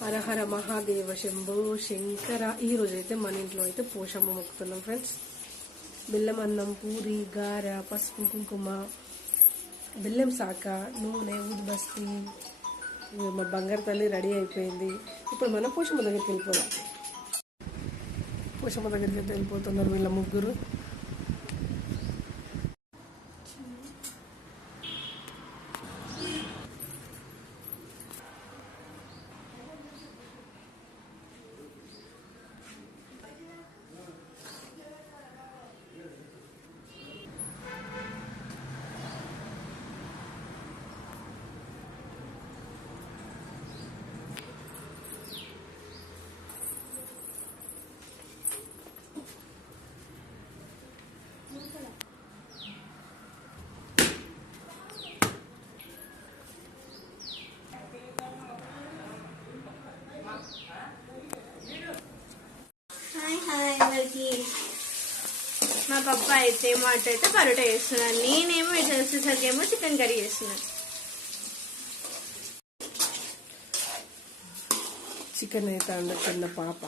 హరహర మహాదేవ శంభో శంకర. ఈ రోజైతే మన ఇంట్లో అయితే పోషమ్మ మొక్కుతున్నాం ఫ్రెండ్స్. బెల్లం అన్నం, పూరి, గార, పసుపు, కుంకుమ, బెల్లం శాఖ, నూనె, ఊద్బస్తి. మా బంగారు తల్లి రెడీ అయిపోయింది. ఇప్పుడు మనం పోషమ్మ దగ్గరికి వెళ్ళిపోదాం. పోషమ్మ దగ్గరికి అయితే వెళ్ళిపోతున్నారు వీళ్ళ ముగ్గురు. మా పప్ప అయితే అటు పరోటా చేస్తున్నాను, నేనేమో ఇటు వచ్చేసరికి ఏమో చికెన్ కర్రీ చేస్తున్నాను. చికెన్ అయితే అందుకున్న పాప